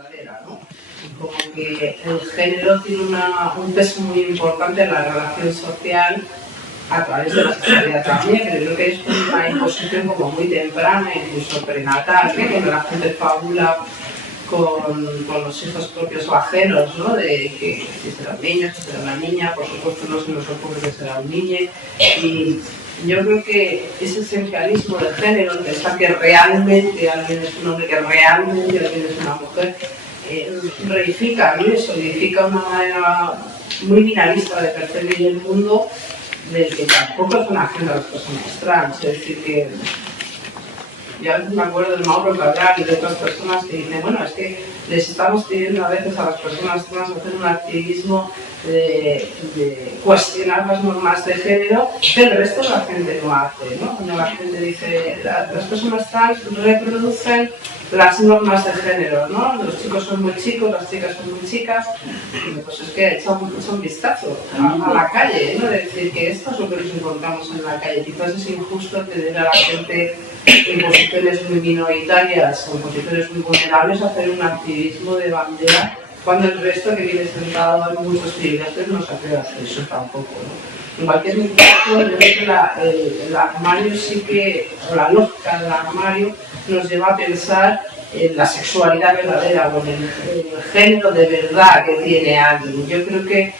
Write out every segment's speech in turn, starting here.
verdadera, ¿no? Como que el género tiene un peso muy importante en la relación social a través de la sexualidad también, pero creo que es una imposición como muy temprana, incluso prenatal, ¿no? Cuando la gente fabula con los hijos propios o ajenos, ¿no? De que si será un niño, si será una niña, por supuesto no se nos ocurre que será un niño. Y yo creo que ese esencialismo del género, pensar que realmente alguien es un hombre, que realmente alguien es una mujer, reifica, ¿no? Y solidifica una manera muy binarista de percibir el mundo, del que tampoco son ajenas a las personas trans. Es decir, que yo a veces me acuerdo de Mauro Cabral y de otras personas que dicen, bueno, es que les estamos pidiendo a veces a las personas trans hacer un activismo de cuestionar las normas de género que el resto de la gente no hace, ¿no? Cuando la gente dice, las personas trans reproducen las normas de género, ¿no? Los chicos son muy chicos, las chicas son muy chicas, y pues es que echa un vistazo a la calle, ¿no? Es decir, que esto es lo que nos encontramos en la calle. Quizás es injusto tener a la gente en posiciones muy minoritarias, en posiciones muy vulnerables, hacer un activismo de bandera, cuando el resto que viene sentado en muchos privilegios no se atreve a hacer eso tampoco, ¿no? En cualquier caso, yo creo que el armario sí que, o la lógica del armario, nos lleva a pensar en la sexualidad verdadera o en el género de verdad que tiene alguien. Yo creo que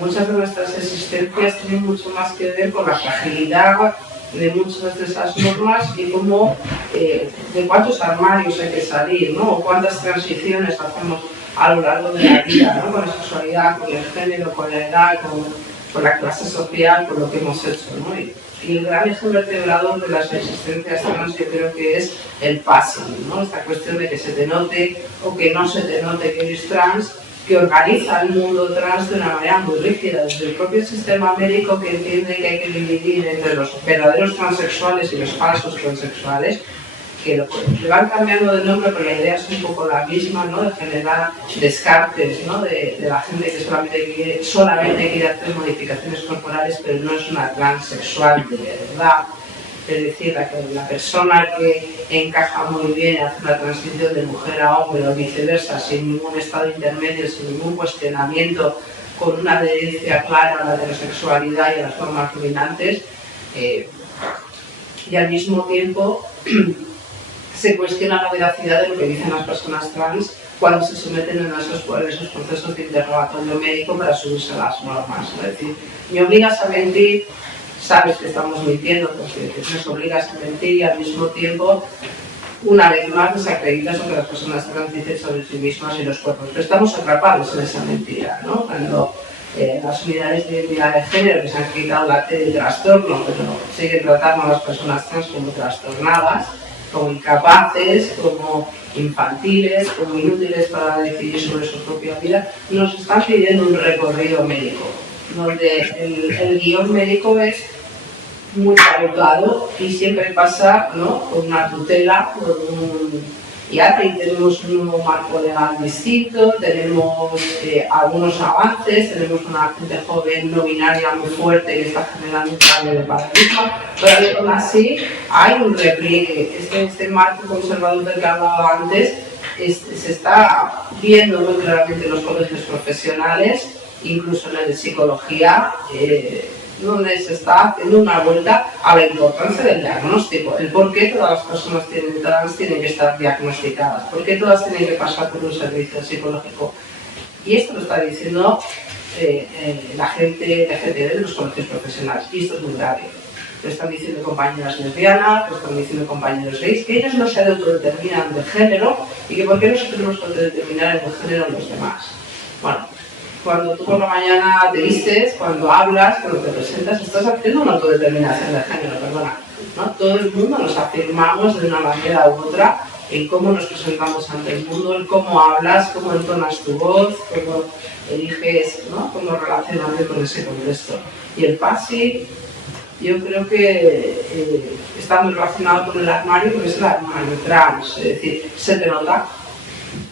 muchas de nuestras existencias tienen mucho más que ver con la fragilidad de muchas de esas normas y cómo, de cuántos armarios hay que salir, ¿no? O cuántas transiciones hacemos a lo largo de la vida, ¿no? Con la sexualidad, con el género, con la edad, con la clase social, con lo que hemos hecho, ¿no? Y el gran eje vertebrador de las existencias trans yo creo que es el passing, ¿no? Esta cuestión de que se te note o que no se te note que eres trans, que organiza el mundo trans de una manera muy rígida, desde el propio sistema médico, que entiende que hay que dividir entre los verdaderos transexuales y los falsos transexuales, que le van cambiando de nombre, pero la idea es un poco la misma, ¿no? De generar descartes, ¿no? de la gente que solamente quiere hacer modificaciones corporales, pero no es una transexual de verdad. Es decir, la persona que encaja muy bien en hacer la transición de mujer a hombre o viceversa, sin ningún estado intermedio, sin ningún cuestionamiento, con una adherencia clara a la heterosexualidad y a las formas dominantes, y al mismo tiempo se cuestiona la veracidad de lo que dicen las personas trans cuando se someten en esos procesos de interrogatorio médico para subirse a las normas, ¿no? Es decir, me obligas a mentir, sabes que estamos mintiendo porque nos obligas a mentir y al mismo tiempo, una vez más, desacreditas lo que las personas trans dicen sobre sí mismas y los cuerpos. Pero estamos atrapados en esa mentira, ¿no? Cuando las unidades de identidad de género que se han quitado la T de trastorno, pero siguen tratando a las personas trans como trastornadas, como incapaces, como infantiles, como inútiles para decidir sobre su propia vida, nos están pidiendo un recorrido médico, donde el guión médico es muy cargado y siempre pasa, ¿no? Con una tutela, y ahí tenemos un nuevo marco legal distinto, tenemos algunos avances, tenemos una gente joven no binaria muy fuerte que está generando un cambio de paradigma, pero aún así hay un repliegue. Este marco conservador del que hablaba antes se está viendo muy claramente en los colegios profesionales, incluso en el de psicología, donde se está haciendo una vuelta a la importancia del diagnóstico, el por qué todas las personas trans tienen que estar diagnosticadas, por qué todas tienen que pasar por un servicio psicológico. Y esto lo está diciendo la gente de los colegios profesionales, y esto es muy grave. Lo están diciendo compañeras lesbianas, lo están diciendo compañeros gays, que ellos no se autodeterminan de género y que por qué no se tenemos que autodeterminar en el género de los demás. Bueno, cuando tú por la mañana te vistes, cuando hablas, cuando te presentas, estás haciendo una autodeterminación de género, perdona, ¿no? Todo el mundo nos afirmamos de una manera u otra en cómo nos presentamos ante el mundo, en cómo hablas, cómo entonas tu voz, cómo eliges, ¿no? Cómo relacionarte con ese contexto. Y el passing, yo creo que está muy relacionado con el armario, porque es el armario trans, es decir, se te nota,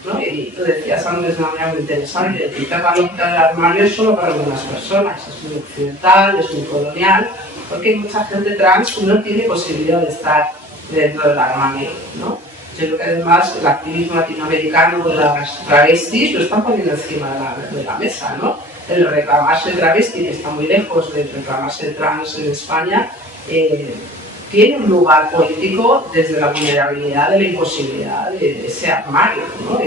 ¿no? Y tú decías antes de una manera muy interesante, quizás la lógica del armario es solo para algunas personas, es muy occidental, es muy colonial, porque hay mucha gente trans que no tiene posibilidad de estar dentro del armario, ¿no? Yo creo que además el activismo latinoamericano de las travestis lo están poniendo encima de la mesa, ¿no? El reclamarse travesti, que está muy lejos de reclamarse trans en España, tiene un lugar político desde la vulnerabilidad de la imposibilidad de ese armario, ¿no?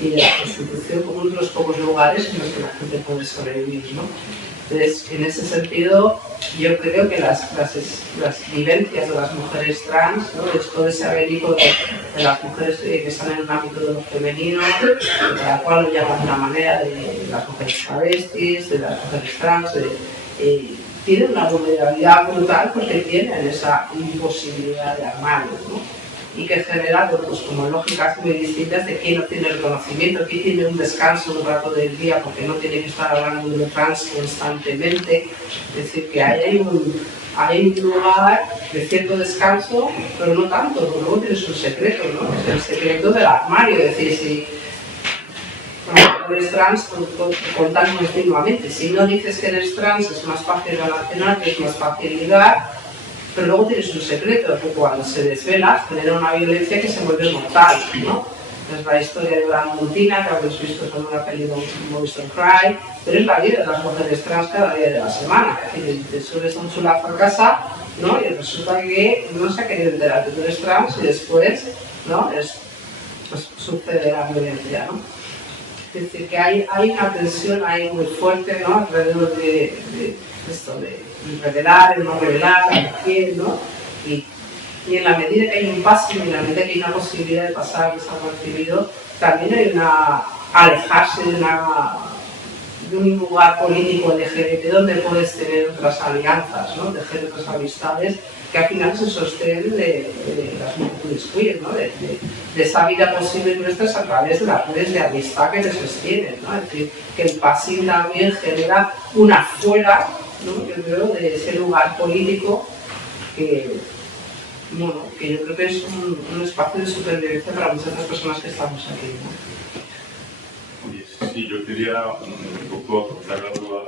y de la prostitución como uno de los pocos lugares en los que la gente puede sobrevivir, ¿no? Entonces, en ese sentido, yo creo que las vivencias de las mujeres trans, ¿no? Todo ese abanico de las mujeres que están en un ámbito de lo femenino, de la cual lo llaman de una manera, de las mujeres travestis, de las mujeres trans, tienen una vulnerabilidad brutal porque tienen esa imposibilidad de armario, ¿no? Y que genera pues, como lógicas muy distintas de quién no tiene reconocimiento, quién tiene un descanso un rato del día porque no tiene que estar hablando de lo trans constantemente. Es decir, que hay un lugar de cierto descanso, pero no tanto, porque luego tienes un secreto, ¿no? Es el secreto del armario, es decir, si eres trans, contan continuamente. Si no dices que eres trans, es más fácil relacionarte, es más fácil ligar, pero luego tienes un secreto, que cuando se desvela genera una violencia que se vuelve mortal, ¿no? Es la historia de Gran Montina, que habéis visto en una película Movies Don't Cry, pero es la vida de las mujeres trans cada día de la semana. Es decir, te subes a un chulazo a casa, ¿no? Y resulta que no se ha querido enterar que tú eres trans y después, ¿no? Pues sucede la violencia, ¿no? Es decir, que hay una tensión ahí muy fuerte, ¿no? Alrededor de esto, de revelar, el no revelar, quién, ¿no? Y en la medida que hay un paso, y en la medida que hay una posibilidad de pasar desapercibido, también hay una alejarse de un lugar político LGBT donde puedes tener otras alianzas, ¿no? Tejer otras amistades que al final se sostienen de las multitudes queer, ¿no? De esa vida posible nuestras a través de las redes de amistad que te sostienen, ¿no? Es decir, que el passing también genera una fuera, ¿no? Yo creo, de ese lugar político que yo creo que es un espacio de supervivencia para muchas de las personas que estamos aquí, ¿no? Sí, yo quería un poco aportar algo